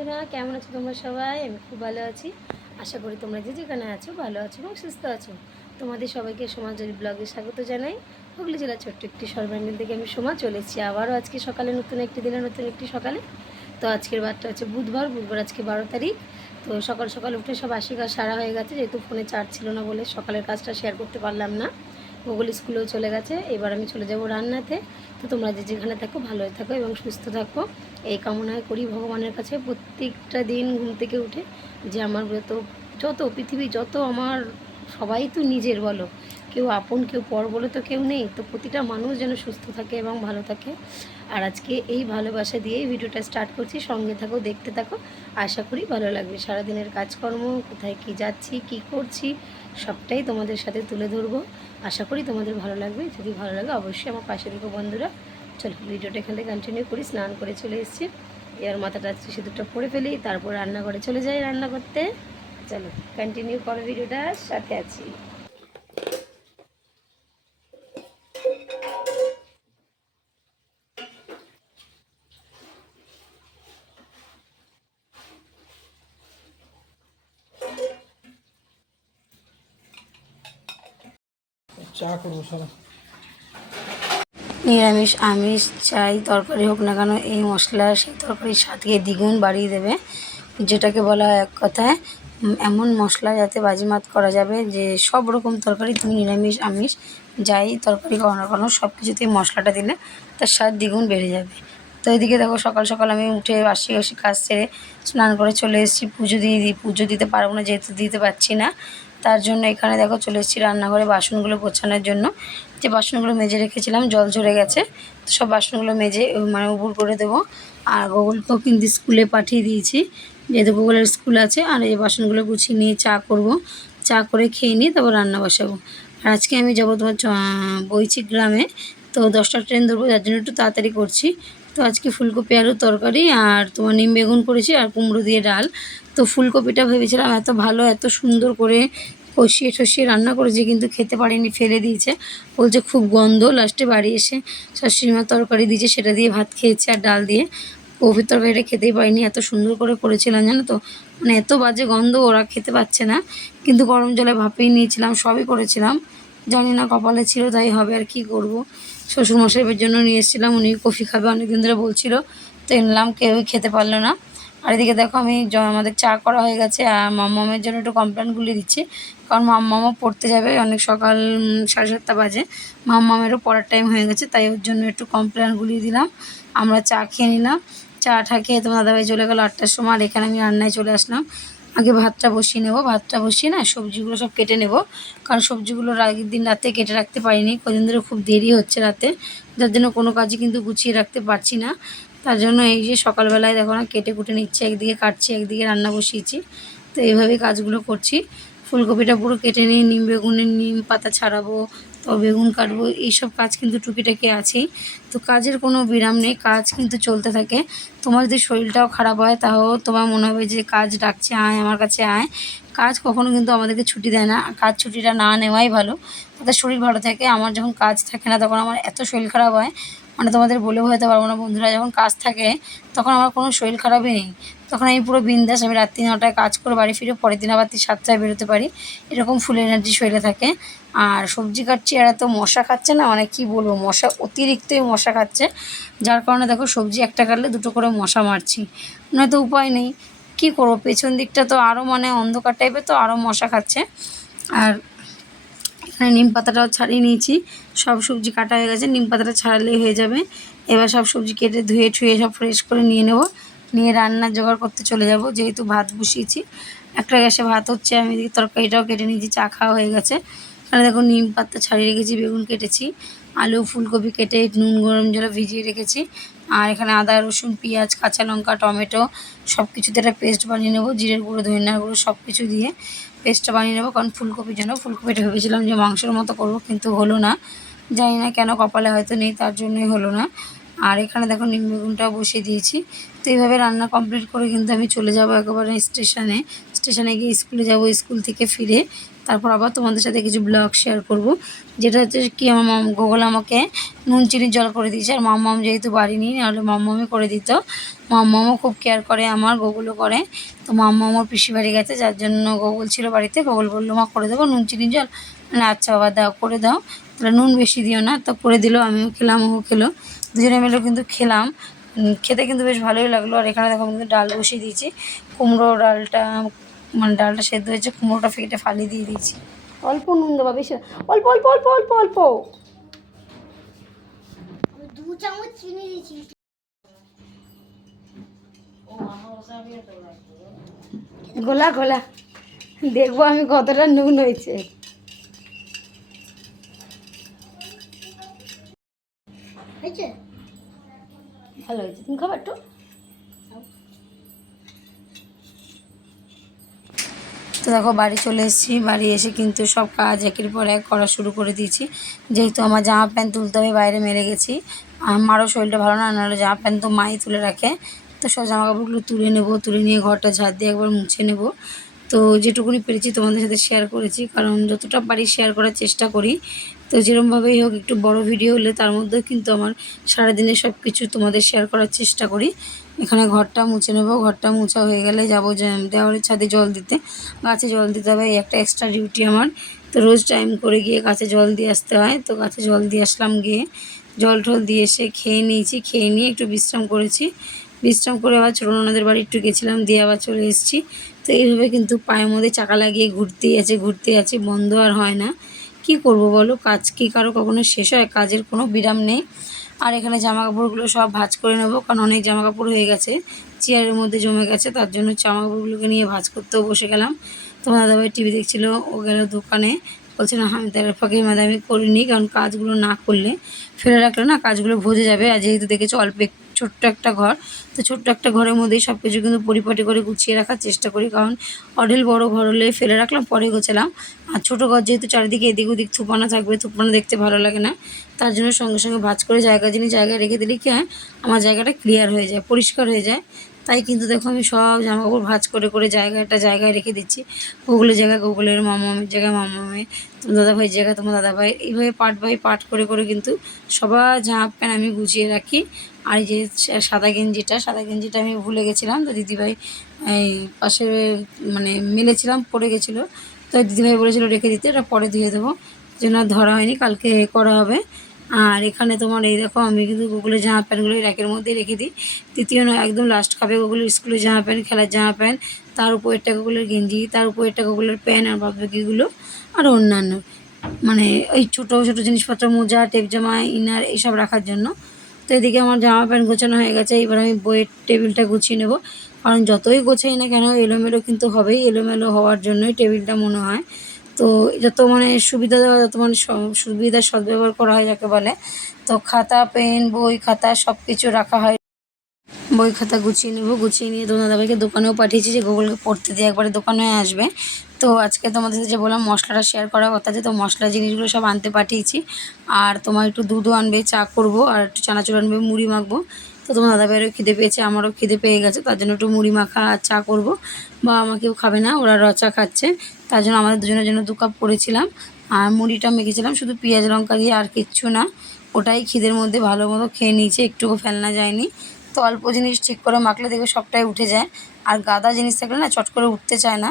বন্ধুরা, কেমন আছো তোমরা সবাই? আমি খুব ভালো আছি। আশা করি তোমরা যে যেখানে আছো ভালো আছো এবং সুস্থ আছো। তোমাদের সবাইকে সমাজের ব্লগে স্বাগত জানাই। হুগলি জেলার ছোট্ট একটি সর্বাঙ্গীন থেকে আমি সময় চলেছি আবারও আজকে সকালে, নতুন একটি দিনে, নতুন একটি সকালে। তো আজকের বারটা হচ্ছে বুধবার বুধবার আজকে বারো তারিখ। তো সকাল সকাল উঠে সব আশি কাজ সারা হয়ে গেছে, যেহেতু ফোনে চার্জ ছিল না বলে সকালের কাজটা শেয়ার করতে পারলাম না। গুগল স্কুলেও চলে গেছে। এবার আমি চলে যাব রান্নাতে। তো তোমরা যে যেখানে থাকো, ভালোই থাকো এবং সুস্থ থাকো। এই কামনায় করি ভগবানের কাছে প্রত্যেকটা দিন ঘুম থেকে উঠে যে আমার যত যত পৃথিবী, যত আমার, সবাই তো নিজের বলো। কেউ আপন, কেউ পর বলে তো কেউ নেই। তো প্রতিটা মানুষ যেন সুস্থ থাকে এবং ভালো থাকে। আর আজকে এই ভালোবাসা দিয়েই ভিডিওটা স্টার্ট করছি। সঙ্গে থাকো, দেখতে থাকো। আশা করি ভালো লাগবে। সারাদিনের কাজকর্ম, কোথায় কি যাচ্ছি, কি করছি, সবটাই তোমাদের সাথে তুলে ধরবো। আশা করি তোমাদের ভালো লাগবে। যদি ভালো লাগে অবশ্যই আমার পাশে দেখো বন্ধুরা। চলো, ভিডিওটা এখান থেকে কন্টিনিউ করি। স্নান করে চলে এসেছি। এবার মাথাটা সিঁদুরটা পরে ফেলি, তারপর রান্নাঘরে চলে যাই রান্না করতে। চলো কন্টিনিউ করো ভিডিওটা। সাথে আছি। চা করব সারা নিরামিষ, আমিষ চাই তরকারি হোক না কেন, এই মশলা, সেই তরকারির স্বাদকে দ্বিগুণ বাড়িয়ে দেবে। যেটাকে বলা এক কথায় এমন মশলা যাতে বাজিমাত করা যাবে যে সব রকম তরকারি তুমি নিরামিষ, আমিষ, যাই তরকারি করো না কেন, সব কিছুতেই মশলাটা দিলে তার স্বাদ দ্বিগুণ বেড়ে যাবে। তো এদিকে দেখো, সকাল সকাল আমি উঠে আসি আসি কাজ সেরে স্নান করে চলে এসেছি, পুজো দিয়ে দিই পুজো দিতে পারব না, যেহেতু দিতে পারছি না। তার জন্য এখানে দেখো চলে এসেছি রান্নাঘরে বাসনগুলো গোছানোর জন্য। যে বাসনগুলো মেজে রেখেছিলাম, জল ঝরে গেছে। তো সব বাসনগুলো মেজে মানে উপুর করে দেবো। আর গুগলকেও কিন্তু স্কুলে পাঠিয়ে দিয়েছি। যেহেতু গুগলের স্কুল আছে, আর এই বাসনগুলো গুছিয়ে নিয়ে চা করব। চা করে খেয়ে নিয়ে তারপর রান্না বসাবো। আর আজকে আমি যাব তোমার বইচি গ্রামে। তো দশটা ট্রেন ধরবো, যার জন্য একটু তাড়াতাড়ি করছি। তো আজকে ফুলকপি, আলুর তরকারি আর তোমার নিম বেগুন করেছি আর কুমড়ো দিয়ে ডাল। তো ফুলকপিটা ভেবেছিলাম এত ভালো, এত সুন্দর করে কষিয়ে টষিয়ে রান্না করেছি কিন্তু খেতে পারিনি, ফেলে দিয়েছে। বলছে খুব গন্ধ, লাস্টে বাড়ি এসে শাশুড়িমা তরকারি দিয়েছে, সেটা দিয়ে ভাত খেয়েছে আর ডাল দিয়ে। কপির তরকারিটা খেতেই পারিনি, এত সুন্দর করে করেছিলাম, জানো তো? মানে এত বাজে গন্ধ ওরা খেতে পাচ্ছে না। কিন্তু গরম জলে ভাপেই নিয়েছিলাম, সবই করেছিলাম। জানি না কপালে ছিল, তাই হবে আর কি করব। শ্বশুরমশাইয়ের জন্য নিয়ে এসেছিলাম, উনি কফি খাবে অনেকদিন ধরে বলছিল, তো এনলাম কেউই খেতে পারল না। আর এদিকে দেখো, আমি আমাদের চা করা হয়ে গেছে, আর মাম্মামের জন্য একটু কমপ্লেনগুলি দিচ্ছি, কারণ মাম্মামও পড়তে যাবে, অনেক সকাল সাড়ে সাতটা বাজে। মাম্মামেরও পড়ার টাইম হয়ে গেছে, তাই ওর জন্য একটু কমপ্লেনগুলি দিলাম। আমরা চা খেয়ে নিলাম চাটা খেয়ে তোমার দাদাভাই চলে গেলো আটটার সময়, আর এখানে আমি রান্নায় চলে আসলাম। আগে ভাতটা বসিয়ে নেব। ভাতটা বসিয়ে না সবজিগুলো সব কেটে নেব। কারণ সবজিগুলো আগের দিন রাতে কেটে রাখতে পারিনি। কদিন ধরে খুব দেরি হচ্ছে রাতে। যার জন্য কোনো কাজই কিন্তু গুছিয়ে রাখতে পারছি না। তার জন্য এই যে সকালবেলায় দেখো না কেটে কুটে নিচ্ছে, একদিকে কাটছি, একদিকে রান্না বসিয়েছি। তো এইভাবেই কাজগুলো করছি। ফুলকপিটা পুরো কেটে নিয়ে, নিম বেগুনের নিম পাতা ছাড়াবো তো বেগুন কাটবো, এইসব কাজ কিন্তু টুকিটাকি আছেই। তো কাজের কোনো বিরাম নেই, কাজ কিন্তু চলতে থাকে। তোমার যদি শরীরটাও খারাপ হয়, তাও তোমার মনে হবে যে কাজ ডাকছে, আয়, আমার কাছে আয়। কাজ কখনো কিন্তু আমাদেরকে ছুটি দেয় না, কাজ ছুটিটা না নেওয়াই ভালো। তাদের শরীর ভালো থাকে, আমার যখন কাজ থাকে না, তখন আমার এত শরীর খারাপ হয় মানে তোমাদের বলে বোঝাতে পারব না, বন্ধুরা। যখন কাজ থাকে, তখন আমার কোনো শরীর খারাপই নেই। তখন আমি পুরো বিন্দাস, আমি রাত্রি নটায় কাজ করে বাড়ি ফিরে পরের দিন আবার সাতটায় বেরোতে পারি। এরকম ফুল এনার্জি শরীরে থাকে। আর সবজি কাটছি আর এত মশা খাচ্ছে না? মানে কি বলব? মশা, অতিরিক্তই মশা খাচ্ছে। যার কারণে দেখো, সবজি একটা কাটলে দুটো করে মশা মারছি। নয়তো উপায় নেই। কি করব? পেছন দিকটা তো আরও মানে অন্ধকার টাইপের তো আরও মশা খাচ্ছে। আর এখানে নিম পাতাটাও ছাড়িয়ে নিয়েছি। সব সবজি কাটা হয়ে গেছে, নিম পাতাটা ছাড়ালেই হয়ে যাবে। এবার সব সবজি কেটে ধুয়ে ঠুয়ে সব ফ্রেশ করে নিয়ে নেব। নিয়ে রান্না জোগাড় করতে চলে যাব, যেহেতু ভাত বসিয়েছি। একটা গ্যাসে ভাত হচ্ছে, আমি এদিকে তরকারিটাও কেটে নিয়েছি, চা খাওয়া হয়ে গেছে। এখানে দেখো নিম পাতা ছাড়িয়ে রেখেছি, বেগুন কেটেছি, আলু, ফুলকপি কেটে নুন, গরম জলে ভিজিয়ে রেখেছি। আর এখানে আদা, রসুন, পেঁয়াজ, কাঁচা লঙ্কা, টমেটো সব কিছুতে একটা পেস্ট বানিয়ে নেব, জিরের গুঁড়ো, ধনিয়ার গুঁড়ো সব কিছু দিয়ে। পেস্টটা বানিয়ে নেব, কারণ ফুলকপির জন্য ফুলকপিটা ভেবেছিলাম যে মাংসের মতো করব, কিন্তু হলো না। জানি না কেন কপালে হয়তো নেই, তার জন্যই হলো না। আর এখানে দেখো নিম বেগুনটাও বসিয়ে দিয়েছি। তো এইভাবে রান্না কমপ্লিট করে কিন্তু আমি চলে যাব একেবারে স্টেশনে স্টেশনে গিয়ে স্কুলে যাব, স্কুল থেকে ফিরে। তারপর আবার তোমাদের সাথে কিছু ব্লগ শেয়ার করব। যেটা হচ্ছে কি, আমার মাম গোগল আমাকে নুন চিনির জল করে দিয়েছে। আর মাম্মাম যেহেতু বাড়ি নেই, নাহলে মাম্মামই করে দিত। মাম্মামও খুব কেয়ার করে, আমার গোগুলো করে। তো মাম্মা আমার পিসি বাড়ি গেছে, যার জন্য গোগল ছিল বাড়িতে। গোগল বলল, মা, করে দেবো নুন চিনির জল? মানে আচ্ছা বাবা, দাও, করে দাও। তাহলে নুন বেশি দিও না, তো করে দিল, আমিও খেলাম, ও খেলো। দুজনে মিলে কিন্তু খেলাম। খেতে কিন্তু বেশ ভালোই লাগল। আর এখানে দেখো কিন্তু ডাল বসিয়ে দিয়েছি। কুমড়ো ডালটা মানে ডালটা সেদ্ধ হয়েছে কুমড়োটা ফেটে ফালি দিয়ে দিয়েছি। অল্প নুন দেবা বেশি অল্প অল্প অল্প অল্প অল্প। দু চামচ চিনি দিয়েছি। গোলা গোলা দেখব আমি কতটা নুন হয়েছে। হয়েছে? ভালো হয়েছে। তুমি খাবার একটু। দেখো, বাড়ি চলে এসেছি। বাড়ি এসে কিন্তু সব কাজ একের পর এক করা শুরু করে দিয়েছি। যেহেতু আমার জামা প্যান্ট তুলতে হবে, বাইরে মেরে গেছি। আমারও শরীরটা ভালো না, নাহলে জামা প্যান্ট তো মাই তুলে রাখে। তো সব জামা কাপড়গুলো তুলে নেব, তুলে নিয়ে ঘরটা ঝাড় দিয়ে একবার মুছে নেব। তো যেটুকুনি পেরেছি তোমাদের সাথে শেয়ার করেছি। কারণ যতটা পারি শেয়ার করার চেষ্টা করি। তো যেরমভাবেই হোক, একটু বড় ভিডিও হলে তার মধ্যেও কিন্তু আমার সারাদিনে সব কিছু তোমাদের শেয়ার করার চেষ্টা করি। এখানে ঘরটা মুছে নেব, ঘরটা মুছা হয়ে গেলে যাব দেওয়ালের ছাদে জল দিতে। গাছে জল দিতে হবে, এই একটা এক্সট্রা ডিউটি আমার। তো রোজ টাইম করে গিয়ে গাছে জল দিয়ে আসতে হয়। তো গাছে জল দিয়ে আসলাম গিয়ে জল টল দিয়ে এসে খেয়ে নিয়েছি, খেয়ে নিয়ে একটু বিশ্রাম করেছি। বিশ্রাম করে আবার ছোটো ননদের বাড়ি একটু গেছিলাম, দিয়ে আবার চলে এসেছি। তো এইভাবে কিন্তু পায়ের মধ্যে চাকা লাগিয়ে ঘুরতেই আছে ঘুরতেই আছে, বন্ধ আর হয় না। কি করব বলো? কাজ কি কারও কখনো শেষ হয়? কাজের কোনো বিরাম নেই। আর এখানে জামা কাপড়গুলো সব ভাঁজ করে নেব, কারণ অনেক জামা কাপড় হয়ে গেছে। চেয়ারের মধ্যে জমে গেছে, তার জন্য জামা কাপড়গুলোকে নিয়ে ভাঁজ করতেও বসে গেলাম। তোমার দাদাভাই টিভি দেখছিল, ও গেল দোকানে। বলছে, না, আমি তার ফাঁকে মাঝে আমি করিনি, কারণ কাজগুলো না করলে, ফেলে রাখলে না কাজগুলো ভজে যাবে। আর যেহেতু দেখেছ, অল্প ছোট্ট একটা ঘর। তো ছোট্ট একটা ঘরের মধ্যেই সব কিছু কিন্তু পরিপাটি করে গুছিয়ে রাখার চেষ্টা করি। কারণ অডেল বড় ঘর হলে ফেলে রাখলাম, পরে গোছালাম। আর ছোটো ঘর যেহেতু চারিদিকে এদিক ওদিক থুপানা থাকবে, থুপানা দেখতে ভালো লাগে না। তার জন্য সঙ্গে সঙ্গে ভাজ করে জায়গা জিনিস জায়গায় রেখে দিলে কী হয়? আমার জায়গাটা ক্লিয়ার হয়ে যায়, পরিষ্কার হয়ে যায়। তাই কিন্তু দেখো আমি সব জামা কাপড় ভাজ করে করে জায়গাটা জায়গায় রেখে দিচ্ছি। গুগলের জায়গায় গুগলের মামামের জায়গায় তোমার দাদাভাইয়ের জায়গায় তোমার দাদাভাই, এইভাবে পার্ট বাই পার্ট করে করে কিন্তু সবার জামা প্যান্ট আমি গুছিয়ে রাখি। আর যে সাদা গেঞ্জিটা সাদা গেঞ্জিটা আমি ভুলে গেছিলাম, তো দিদিভাই, এই পাশে মানে মেলেছিলাম পড়ে গেছিল। তো দিদিভাই বলেছিল রেখে দিতে, এটা পরে ধুয়ে দেবো। জন্য ধরা হয়নি, কালকে করা হবে। আর এখানে তোমার এই দেখো, আমি কিন্তু গুগলের জামা প্যান্টগুলো র্যাকের মধ্যেই রেখে দিই। তৃতীয় নয়, একদম লাস্ট খাবে গুগলের স্কুলের জামা প্যান্ট খেলার জামা প্যান্ট তার উপর একটা গুগলের গেঞ্জি, তার উপর একটা গুগলের প্যান্ট আর বাদবাকিগুলো আর অন্যান্য। মানে ওই ছোটো ছোটো জিনিসপত্র, মোজা টেপ জামা ইনার এইসব রাখার জন্য। তো এদিকে আমার জামা প্যান্ট গোছানো হয়ে গেছে, এবার আমি বইয়ের টেবিলটা গুছিয়ে নেব। কারণ যতই গোছাই না কেন, এলোমেলো কিন্তু হবেই, এলোমেলো হওয়ার জন্যই টেবিলটা মনে হয়। তো যত মানে সুবিধা যত মানে স- সুবিধার সদ্ব্যবহার করা হয় যাকে বলে। তো খাতা, পেন, বই, খাতা সব কিছু রাখা হয়। বই, খাতা গুছিয়ে নেব, গুছিয়ে নিয়ে তোমার দাদাভাইকে দোকানেও পাঠিয়েছি যে গুগলকে পড়তে দিয়ে একবারে দোকানে আসবে। তো আজকে তোমাদের সাথে যে বললাম মশলাটা শেয়ার করার কথা যে, তো মশলা জিনিসগুলো সব আনতে পাঠিয়েছি। আর তোমার একটু দুধও আনবে, চা করব, আর একটু চানাচুর আনবে, মুড়ি মাখবো। তো তোমার দাদাভাইয়েরও খিদে পেয়েছে, আমারও খিদে পেয়ে গেছে, তার জন্য একটু মুড়ি মাখা চা করব। বা আমাকেও খাবে না, ওরা রচা খাচ্ছে, তার জন্য আমাদের দুজনের জন্য দু কাপ করেছিলাম। আর মুড়িটা মেখেছিলাম, শুধু পেঁয়াজ, লঙ্কা দিয়ে আর কিচ্ছু না, ওটাই খিদের মধ্যে ভালো মতো খেয়ে নিয়েছে একটুকু ফেলনা যায়নি। তো অল্প জিনিস ঠিক করে মাখলে দেখবে সবটাই উঠে যায়, আর গাদা জিনিস থাকলে না চট করে উঠতে চায় না।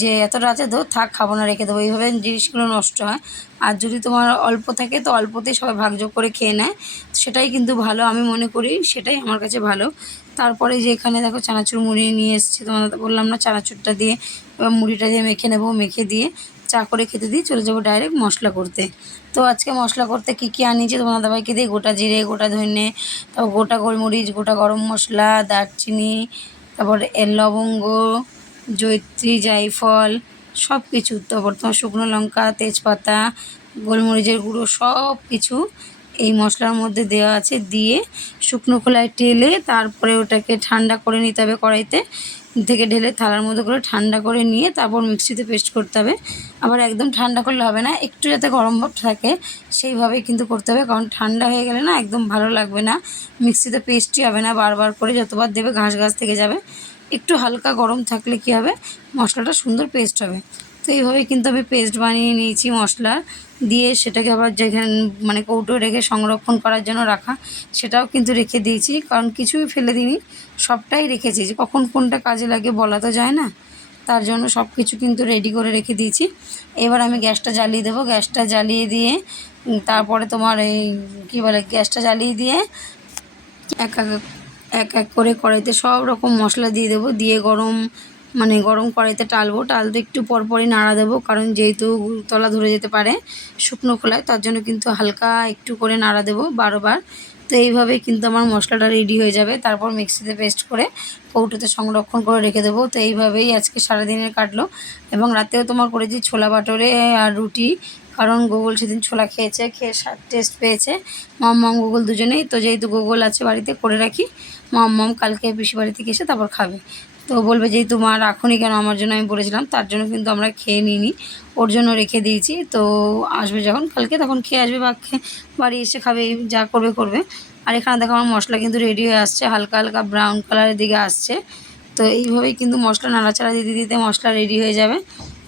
যে এতটা আছে তো থাক, খাব না, রেখে দেবো। এইভাবে জিনিসগুলো নষ্ট হয়। আর যদি তোমার অল্প থাকে, তো অল্পতেই সবাই ভাগযোগ করে খেয়ে নেয়। সেটাই কিন্তু ভালো, আমি মনে করি সেটাই আমার কাছে ভালো। তারপরে যে এখানে দেখো চানাচুর মুড়ি নিয়ে এসেছি, তোমার বললাম না, চানাচুরটা দিয়ে, এবার মুড়িটা দিয়ে মেখে নেব, মেখে দিয়ে চা করে খেতে দিয়ে চলে যাব ডাইরেক্ট মশলা করতে। তো আজকে মশলা করতে কী কী আনিয়েছি তোমার দাদাভাইকে দিয়ে? গোটা জিরে, গোটা ধনে, তারপর গোটা গোলমরিচ, গোটা গরম মশলা, দারচিনি, তারপর লবঙ্গ জৈত্রী জায়ফল সব কিছু তোমার শুকনো লঙ্কা, তেজপাতা, গোলমরিচের গুঁড়ো সব কিছু এই মশলার মধ্যে দেওয়া আছে। দিয়ে শুকনো খোলায় টেলে তারপরে ওটাকে ঠান্ডা করে নিতে হবে কড়াইতে। থেকে ঢেলে থালার মধ্যে করে ঠান্ডা করে নিয়ে তারপর মিক্সিতে পেস্ট করতে হবে। আবার একদম ঠান্ডা করলে হবে না, একটু যাতে গরম ভাব থাকে সেইভাবেই কিন্তু করতে হবে। কারণ ঠান্ডা হয়ে গেলে না একদম ভালো লাগবে না। মিক্সিতে পেস্টই হবে না, বারবার করে যতবার দেবে ঘাস ঘাস থেকে যাবে। একটু হালকা গরম থাকলে কি হবে? মশলাটা সুন্দর পেস্ট হবে। তো এইভাবে কিন্তু আমি পেস্ট বানিয়ে নিয়েছি মশলার দিয়ে সেটাকে আবার যেখানে মানে কৌটো রেখে সংরক্ষণ করার জন্য রাখা, সেটাও কিন্তু রেখে দিয়েছি। কারণ কিছুই ফেলে দিইনি। সবটাই রেখেছি। যে কখন কোনটা কাজে লাগে বলা তো যায় না। তার জন্য সব কিছু কিন্তু রেডি করে রেখে দিয়েছি। এবার আমি গ্যাসটা জ্বালিয়ে দেবো। গ্যাসটা জ্বালিয়ে দিয়ে তারপরে তোমার এই, কী বলে, গ্যাসটা জ্বালিয়ে দিয়ে এক এক এক করে কড়াইতে সব রকম মশলা দিয়ে দেবো। দিয়ে গরম মানে গরম কড়াইতে টালবো। টালতে একটু পরপরই নাড়া দেবো, কারণ যেহেতু তলা ধরে যেতে পারে শুকনো খোলায়, তার জন্য কিন্তু হালকা একটু করে নাড়া দেবো বারোবার। তো এইভাবেই কিন্তু আমার মশলাটা রেডি হয়ে যাবে। তারপর মিক্সিতে পেস্ট করে কৌটোতে সংরক্ষণ করে রেখে দেবো। তো এইভাবেই আজকে সারাদিনের কাটলো। এবং রাতেও তোমার করেছি ছোলা বাটরে আর রুটি, কারণ গুগল সেদিন ছোলা খেয়েছে, খেয়ে টেস্ট পেয়েছে। মম মম, গুগল দুজনেই। তো যেহেতু গুগল আছে বাড়িতে, করে রাখি। মম মম কালকে পিসি বাড়ি থেকে এসে তারপর খাবে। তো বলবে যেহেতু মা রাখুনি কেন আমার জন্য আমি বলেছিলাম, তার জন্য কিন্তু আমরা খেয়ে নিইনি। ওর জন্য রেখে দিয়েছি। তো আসবে যখন কালকে, তখন খেয়ে আসবে বা বাড়ি এসে খাবে, যা করবে করবে। আর এখানে দেখো আমার মশলা কিন্তু রেডি হয়ে আসছে, হালকা হালকা ব্রাউন কালারের দিকে আসছে। তো এইভাবেই কিন্তু মশলা, নাড়াচাড়া দিতে দিতে মশলা রেডি হয়ে যাবে।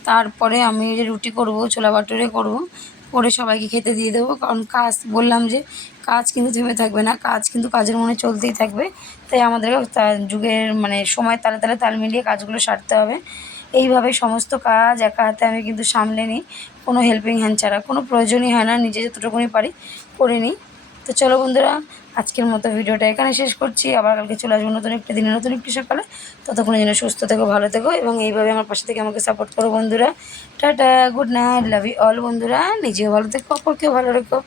তারপরে আমি যে রুটি করব, ছোলা বাটুরে করব, করে সবাইকে খেতে দিয়ে দেবো। কারণ কাজ বললাম যে কাজ কিন্তু থেমে থাকবে না, কাজ কিন্তু কাজের মনে চলতেই থাকবে। তাই আমাদেরকে যুগের মানে সময় তালে তালে তাল মিলিয়ে কাজগুলো সারতে হবে। এইভাবে সমস্ত কাজ একা হাতে আমি কিন্তু সামলে নিই, কোনো হেল্পিং হ্যান্ড ছাড়া, কোনো প্রয়োজনই হয় না, নিজে যতটুকুনি পারি করে নিই। তো চলো বন্ধুরা, আজকের মতো ভিডিওটা এখানে শেষ করছি। আবার কালকে চলে আসব নতুন একটি দিনে, নতুন একটি সকালে। ততক্ষণের জন্য সুস্থ থেকো, ভালো থেকো এবং এইভাবে আমার পাশে থেকে আমাকে সাপোর্ট করো বন্ধুরা। Tata good night love you all বন্ধুরা। নিজেও ভালো থেকো, অপরকেও ভালো রেখো।